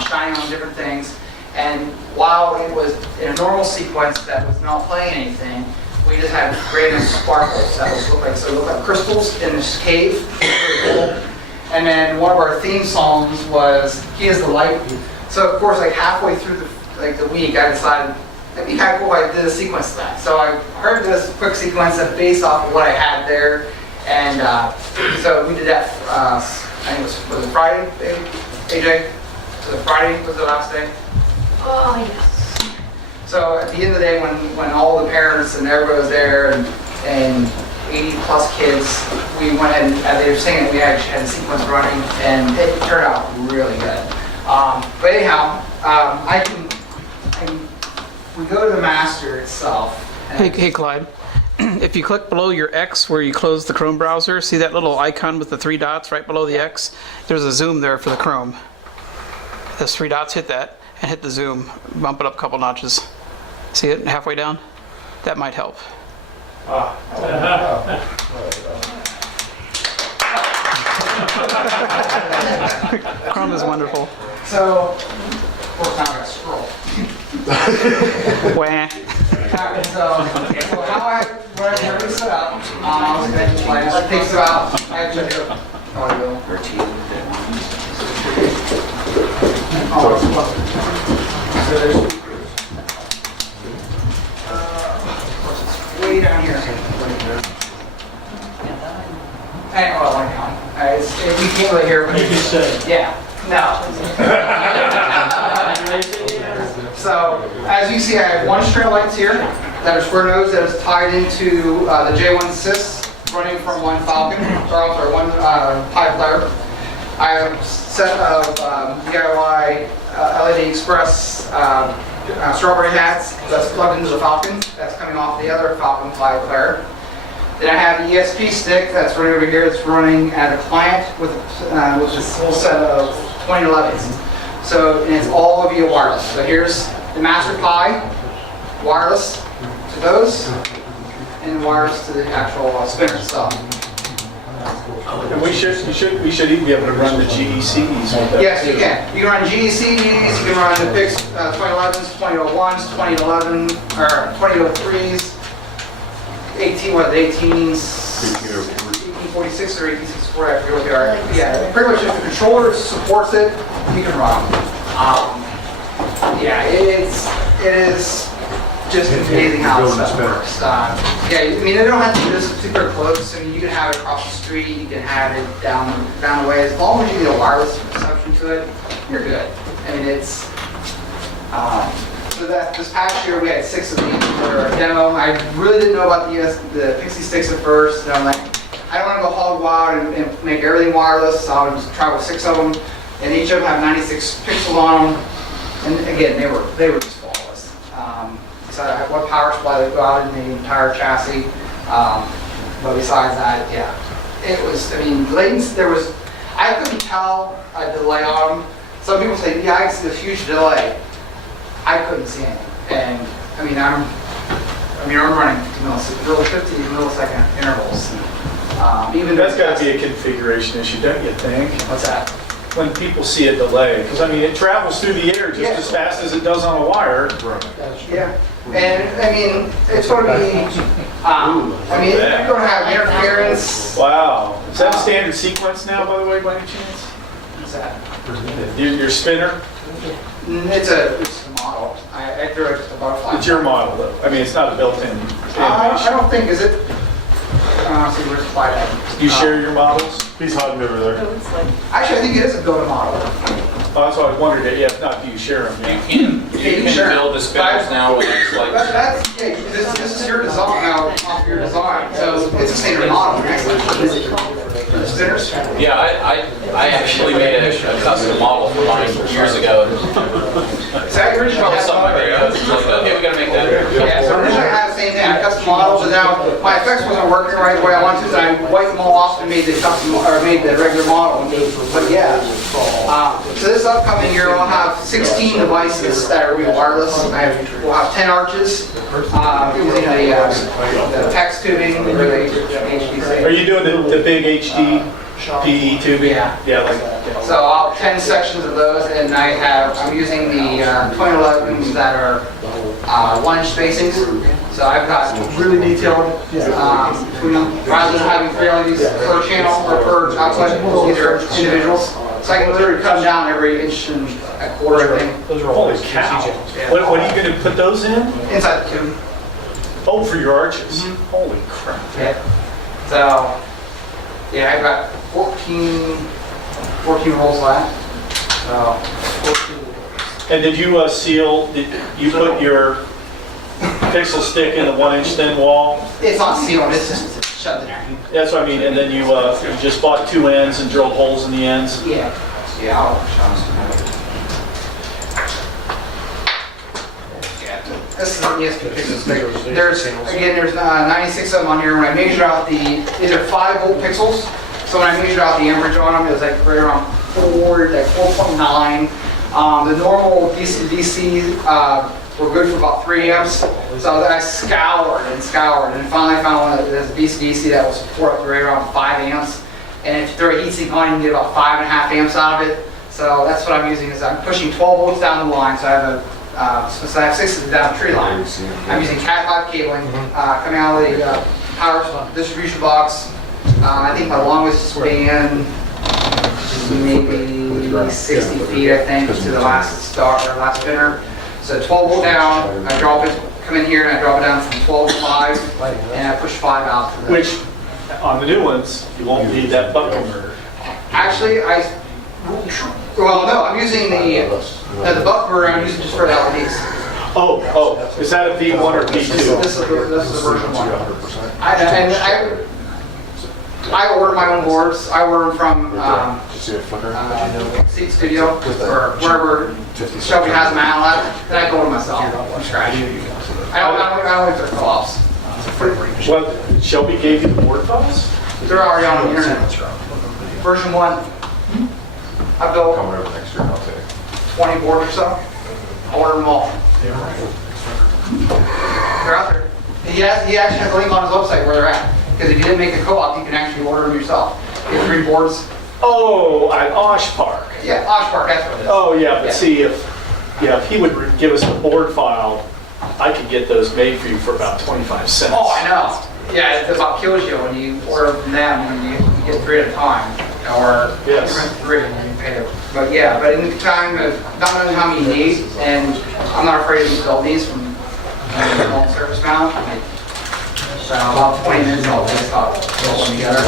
shining on different things. And while it was in a normal sequence that was not playing anything, we just had random sparkles that would look like crystals in this cave. Very cool. And then one of our theme songs was "He Is the Light." So of course, like halfway through the week, I decided it'd be kind of cool if I did a sequence of that. So I heard this quick sequence that's based off of what I had there, and so we did that. I think was it Friday, AJ? So Friday was the last day. Oh, yes. So at the end of the day, when all the parents and everybody was there and 80 plus kids, we went ahead and, as they were saying, we actually had the sequence running and it turned out really good. But anyhow, we go to the master itself. Hey Clyde, if you click below your X where you close the Chrome browser, see that little icon with the 3 dots right below the X? There's a zoom there for the Chrome. Those 3 dots, hit that and hit the zoom. Bump it up a couple notches. See it halfway down? That might help. Chrome is wonderful. So, of course, now I gotta scroll. Wah. So how what I've already set up, I was going to explain, it takes about, I have to do audio. So there's way down here. And, well, I know. You can't really hear, but You can say. yeah, no. So, as you see, I have 1 string of lights here that are square nodes that is tied into the J1 sys running from 1 Falcon, or sorry, 1 Pi player. I have a set of DIY LED Express strawberry hats that's plugged into the Falcon. That's coming off the other Falcon Pi player. Then I have the ESP stick that's running over here. That's running at a client with this whole set of 2011s. So, and it's all via wireless. So here's the Master Pi, wireless to those, and wireless to the actual spinner itself. And we should even be able to run the GECs with that. Yes, you too. can. You can run GECs, you can run the PIX 2011s, 2001s, 2011, or 2003s, 18s, 1846 or 1864, I forget what they are. Yeah, pretty much if the controller supports it, you can run them. Yeah, it is just amazing how this stuff works. Yeah, I mean, they don't have to be this super close. I mean, you can have it across the street, you can have it down the way. As long as you get a wireless reception to it, you're good. I mean, it's so that this past year we had 6 of these for a demo. I really didn't know about the Pixie sticks at first, and I'm like, I don't want to go hog wild and make everything wireless, so I would just try with 6 of them, and each of them have 96 pixels on them. And again, they were just flawless. So I have 1 power supply that go out in the entire chassis. But besides that, yeah, it was. I mean, latency. I couldn't tell a delay on them. Some people say, yeah, I can see a huge delay. I couldn't see anything. And I mean, I'm running 50 millisecond intervals. Even That's got to be a configuration issue, don't you think? What's that? When people see a delay, because I mean, it travels through the air just Yeah. as fast as it does on a wire. Yeah, and I mean, it's going to be, I mean, you're going to have interference. Wow. Is that a standard sequence now, by the way, by any chance? What's that? Your spinner? It's a model. I threw it just a butterfly. It's your model, though. I mean, it's not a built-in I animation. don't think, is it? See, where's the flight at? You share your models? He's hiding over there. Actually, I think it is a go-to model. Oh, that's what I wondered. Yeah, if not, do you share them? Yeah. You can Sure. build the spinners now with like. That's, yeah, this is your design now, off your design, so it's a standard model. The spinners? Yeah, I actually made a custom model for mine years ago. So I originally had Something like that. It's like, okay, we gotta make that. Yeah, so originally I had the same thing, I custom model, but now my effects wasn't working right the way I wanted to, so I wiped them all off and made the custom, or made the regular model. But yeah, so this upcoming year we'll have 16 devices that are wireless. We'll have 10 arches, using the PEX tubing or the HDC. Are you doing the big HD PE tubing? Yeah. Yeah, like that. Yeah. So I'll have 10 sections of those, and I'm using the 2011s that are 1-inch spacings. So I've got really detailed, rather than having 3 LEDs per channel or per output, these are individuals. So I can literally cut them down every inch and a quarter, I think. Holy cow. What are you going to put those in? Inside the tube. Oh, for your arches. Holy crap. Yeah. So, yeah, I've got 14 rolls left. So, 14. And did you seal, did you put your pixel stick in the 1-inch thin wall? It's not sealed, it's just shoved in there. That's what I mean, and then you just bought 2 ends and drilled holes in the ends? Yeah. Yeah, I'll show you. This is the ESP pixels. There's 96 of them on here. When I measured out these are 5-volt pixels. So when I measured out the amperage on them, it was like right around 4.9. The normal DC to DC were good for about 3 amps. So I scoured and finally found one that has a DC to DC that will support up to right around 5 amps. And if you throw a heatsink on, you can get about 5.5 amps out of it. So that's what I'm using is I'm pushing 12 volts down the line. So I have since I have 6 down the tree line, I'm using Cat5 cabling coming out of the power distribution box. I think my longest span is maybe 60 feet, I think, to the last spinner. So 12 volt down, I drop it, come in here and I drop it down from 12 to 5, and I push 5 out to the... Which, on the new ones, you won't need that buck converter. Actually, well, no, I'm using the buck converter I'm using just for the LEDs. Oh, is that a V1 or V2? This is the version 1. I order my own boards. I order them from Seat Studio or wherever Shelby has them at, and I build them myself from scratch. I don't wait for co-ops. What, Shelby gave you the board files? They're already on the internet. Version 1. I built 20 boards or so. I order them all. They're out there. He actually has a link on his website where they're at. Because if you didn't make a co-op, you can actually order them yourself. You have 3 boards. Oh, at Osh Park. Yeah, Osh Park, that's what it is. Oh, yeah, but Yeah. see, if he would give us the board file, I could get those made for you for about 25 cents. Oh, I know. Yeah, it about kills you when you order from them and you get 3 at a time. Or Yes. you rent 3 and you pay them. But yeah, but in the time of not knowing how many you need, and I'm not afraid to build these from home surface mount. So about 20 minutes I'll just stop pulling together.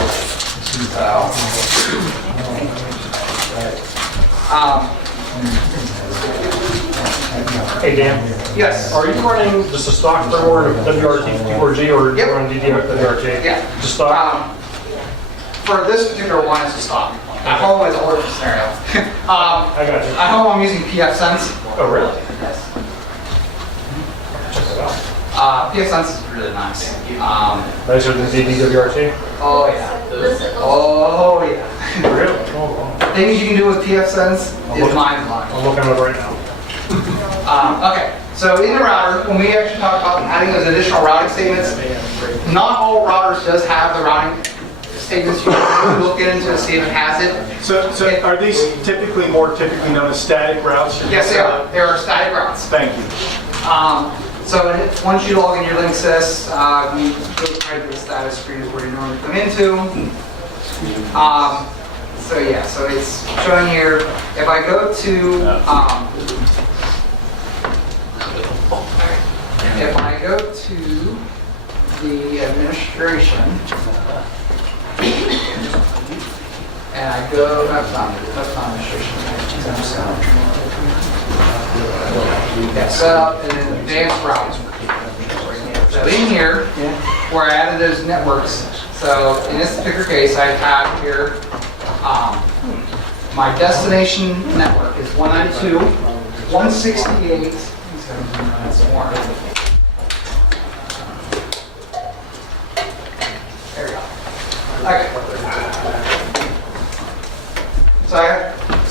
Hey Dan, Yes. are you running just a stock firmware of WRT54G or Yep. you run WRT? Yeah. Just stock? For this particular one, it's a stock. At home, it's a whole different scenario. I got you. At home, I'm using PF Sense. Oh, really? Yes. Check that out. PF Sense is really nice. Nicer than DDWRT? Oh yeah. Oh yeah. Really? Oh, Things you can do with PF Sense is mind-blowing. I'm looking at it right now. Okay, so in the router, when we actually talk about adding those additional routing statements, not all routers does have the routing statements. You can look into to see if it has it. So are these more typically known as static routes? Yes, they are. There are static routes. Thank you. So once you log in your Linksys, you go right to the status screen is where you normally come into. So yeah, so it's showing here. If I go to the administration and I go, that's not administration. Yeah, setup and then advanced routing. So in here, where I added those networks, so in this particular case, I have here my destination network is 192, 168, that's more. There we go. Okay. So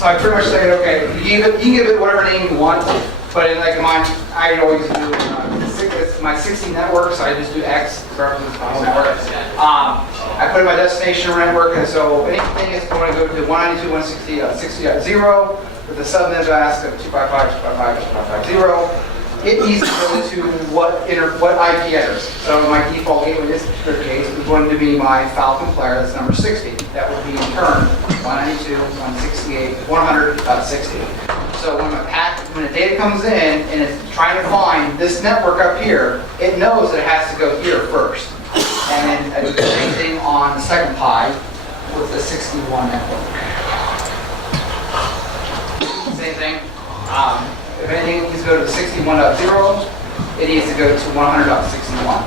I pretty much say, okay, you can give it whatever name you want, but in like mine, I always do it's my 60 network, so I just do X represents my whole network. I put in my destination network, and so anything is going to go to 192.168.60.0 with the subnet mask of 255.255.255.0. It needs to go to what IP address. So my default gateway in this particular case is going to be my Falcon player, that's number 60. That would be in turn 192.168.100.60. So when the data comes in and it's trying to find this network up here, it knows that it has to go here first. And then I do the same thing on the second pi with the 61 network. Same thing. if anything needs to go to 61.0, it needs to go to 100.61.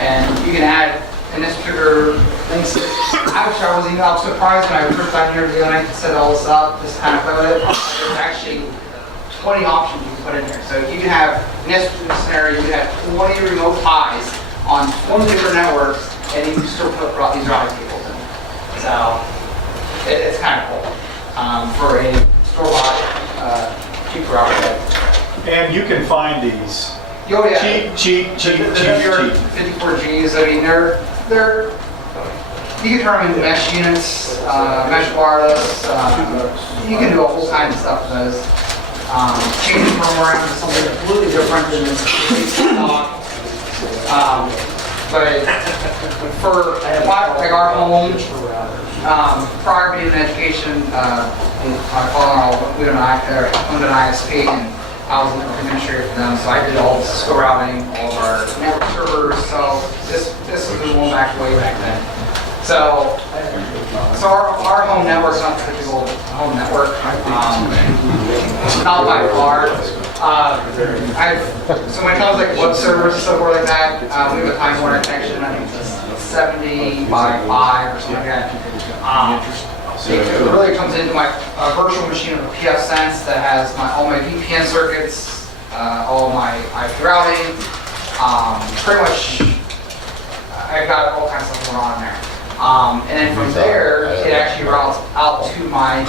And you can add, in this particular links, actually I was surprised when I first got here the other night to set all this up, just kind of play with it. There's actually 20 options you can put in here. So you can have, in this scenario, you can have 20 remote PIs on 20 different networks, and you can still put these routing tables in. So it's kind of cool for a store-bought cheap router. And you can find these. Oh, yeah. Cheap. 54Gs, I mean, they're, you can turn them into mesh units, mesh wireless, you can do a whole kind of stuff with those. Change the firmware around to something completely different than this stock. But for like our home, prior to being in education, my father-in-law, we owned an ISP, and I was a network administrator for them, so I did all the Cisco routing, all of our network servers, so this was going way back then. So our home network's not a typical home network, not by far. So when it comes to like web servers and stuff like that, we have a Time Warner connection, I think it's 70 by 5 or something like that. It really comes into my virtual machine of a PF Sense that has all my VPN circuits, all my IP routing, pretty much I've got all kinds of stuff going on there. And then from there, it actually routes out to my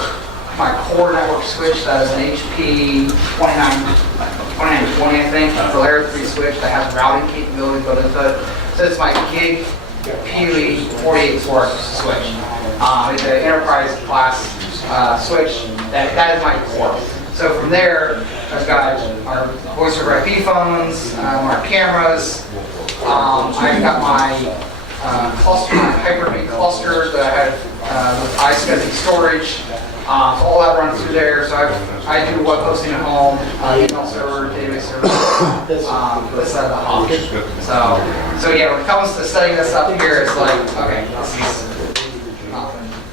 core network switch that is an HP 2920, I think, for layer 3 switch that has routing capability built into it. So it's my gig PoE 48 port switch. It's an enterprise class switch. That is my core. So from there, I've got our voice over IP phones, our cameras. I've got my cluster, my Hyper-V cluster that I have with iSCSI storage. So all that runs through there. So I do web hosting at home, email server, database server, this side of the hop. So yeah, when it comes to setting this up here, it's like, okay, this is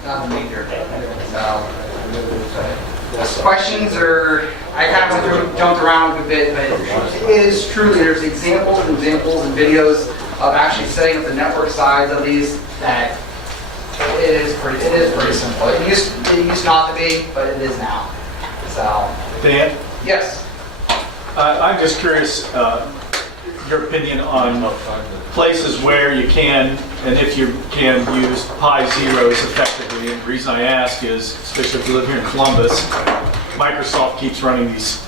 nothing major. So questions, or I kind of jumped around a bit, but it is truly, there's examples and videos of actually setting up the network sides of these that it is pretty simple. It used not to be, but it is now. So Dan, yes. I'm just curious, your opinion on places where you can, and if you can, use Pi Zeros effectively. And the reason I ask is, especially if you live here in Columbus, Microsoft keeps running these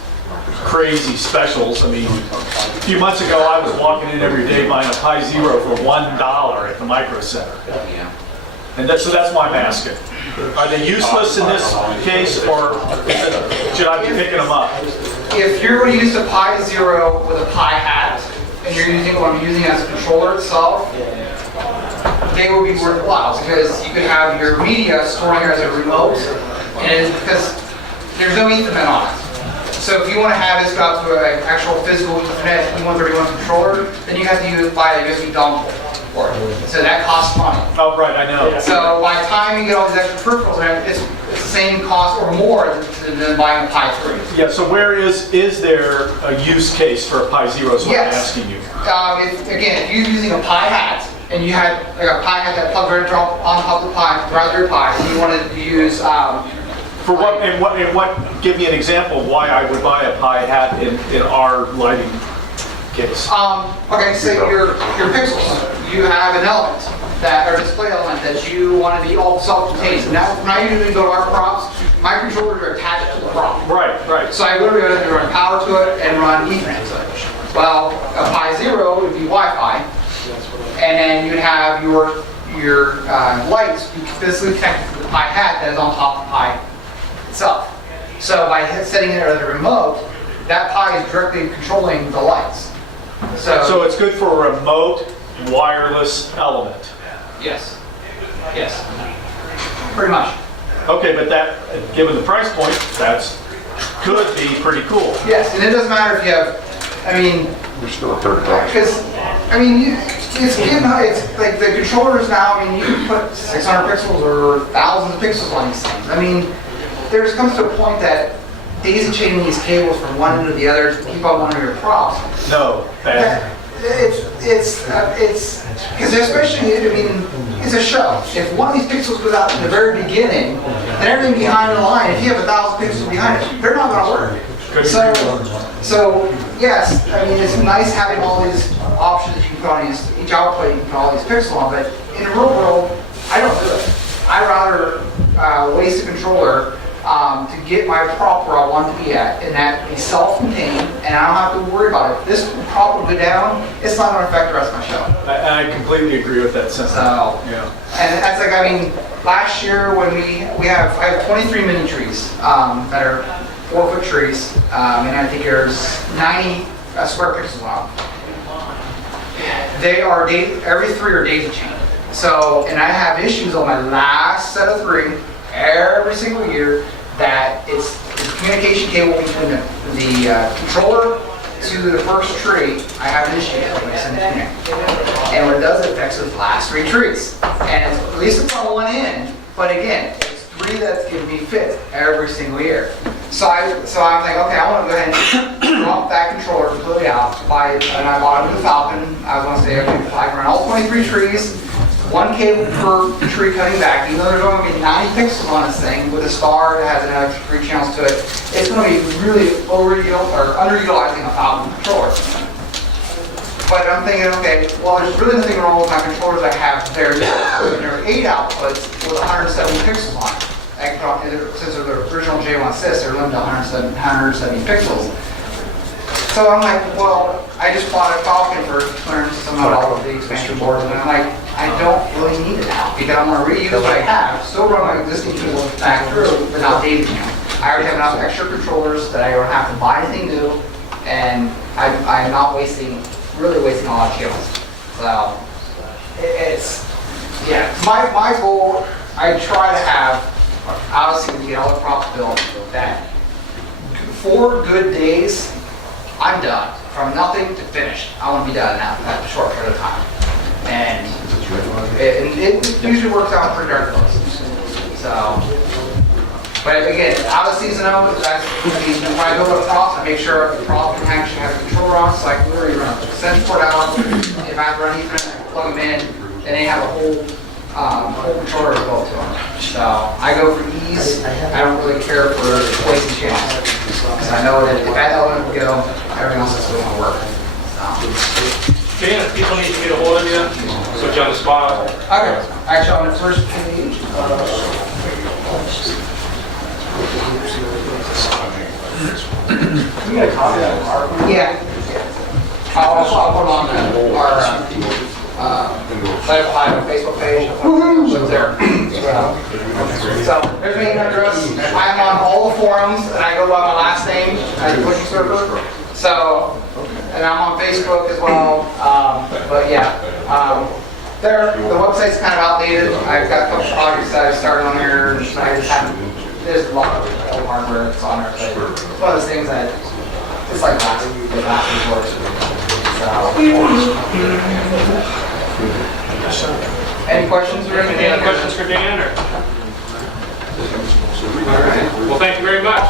crazy specials. I mean, a few months ago, I was walking in every day buying a Pi Zero for $1 at the Micro Center. And so that's why I'm asking. Are they useless in this case, or should I be picking them up? If you're going to use a Pi Zero with a Pi hat, and you're using what I'm using as a controller itself, they will be worthwhile because you could have your media storing here as a remote, and because there's no Ethernet on it. So if you want to have this go out to an actual physical Ethernet E131 controller, then you have to buy a USB dongle for it. So that costs money. Oh, right, I know. So by the time you get all these extra peripherals, it's the same cost or more than buying a Pi 3. Yeah, so where is there a use case for a Pi Zero is what I'm asking you. Again, if you're using a Pi hat, and you had like a Pi hat that plugged right on top of the Pi, Raspberry Pi, and you wanted to use for what, and what, give me an example of why I would buy a Pi hat in our lighting case. Okay, so your pixels, you have an element or display element that you want to be all self-contained. Now you can go to our props, my controllers are attached to the prop. Right. So I literally have to run power to it and run Ethernet to it. Well, a Pi Zero would be Wi-Fi, and then you'd have your lights be physically connected to the Pi hat that is on top of the Pi itself. So by setting it as a remote, that Pi is directly controlling the lights. So it's good for a remote wireless element. Yes. Pretty much. Okay, but that, given the price point, that's could be pretty cool. Yes, and it doesn't matter if you have, I mean, We're still at $30. because, I mean, it's like the controllers now, I mean, you can put 600 pixels or thousands of pixels on these things. I mean, there comes to a point that daisy chaining these cables from one end to the other to keep on one of your props. No, bad. It's because especially, I mean, it's a show. If one of these pixels goes out in the very beginning, then everything behind the line, if you have 1,000 pixels behind it, they're not gonna work. So yes, I mean, it's nice having all these options you can put on each output, you can put all these pixels on, but in the real world, I don't do it. I'd rather waste a controller to get my prop where I want to be at, and that be self-contained, and I don't have to worry about it. If this prop will go down, it's not going to affect the rest of my show. I completely agree with that sentiment. So, Yeah. and that's like, I mean, last year when I have 23 mini trees that are 4-foot trees, and I think there's 90 square pixels on them. They are every 3 are daisy chained. So, and I have issues on my last set of 3 every single year that it's the communication cable between the controller to the first tree. I have an issue when I send it to me. And what it does, it affects those last 3 trees. And at least it's on one end, but again, it's 3 that's giving me fit every single year. So I'm like, okay, I want to go ahead and drop that controller completely out. And I bought it with the Falcon. I was going to say, okay, if I can run all 23 trees, 1 cable per tree cutting back, even though there's only going to be 90 pixels on this thing with a star that has another 3 channels to it, it's going to be really underutilizing a Falcon controller. But I'm thinking, okay, well, there's really nothing wrong with my controllers I have there. There are 8 outputs with 170 pixels on it. Since they're the original J1 sys, they're limited to 170 pixels. So I'm like, well, I just bought a Falcon for $200 the expansion board, and I'm like, I don't really need it now because I'm going to reuse what I have, still run my existing tools back through, but not daisy chain. I already have enough extra controllers that I don't have to buy anything new, and I'm not really wasting a lot of cables. So yeah. My goal, I try to have, obviously, we get all the props built, that 4 good days, I'm done. From nothing to finished, I want to be done now at a short period of time. And it usually works out pretty darn close. So, but again, out of season though, when I go to the props, I make sure the prop can actually have a controller on, so I can literally run a sense port out. If I have to run Ethernet, I plug them in, and they have a whole controller built to them. So I go for ease. I don't really care for wasting channels, because I know that if that element will go, everything else is going to work. Dan, if people need to get a hold of you, put you on the spot. Okay, actually on the first page. We got a copy of our. Yeah. I'll put them on our Light Ohio Facebook page. It's there. So there's my email address. I'm on all the forums, and I go by my last name as Blickensderfer. So, and I'm on Facebook as well. But yeah, the website's kind of outdated. I've got a couple projects that I've started on there, and I just haven't. There's a lot of old hardware that's on there, but it's one of those things that it's like last resort. So, any questions or anything? Any other questions for Dan? Or? All right. Well, thank you very much.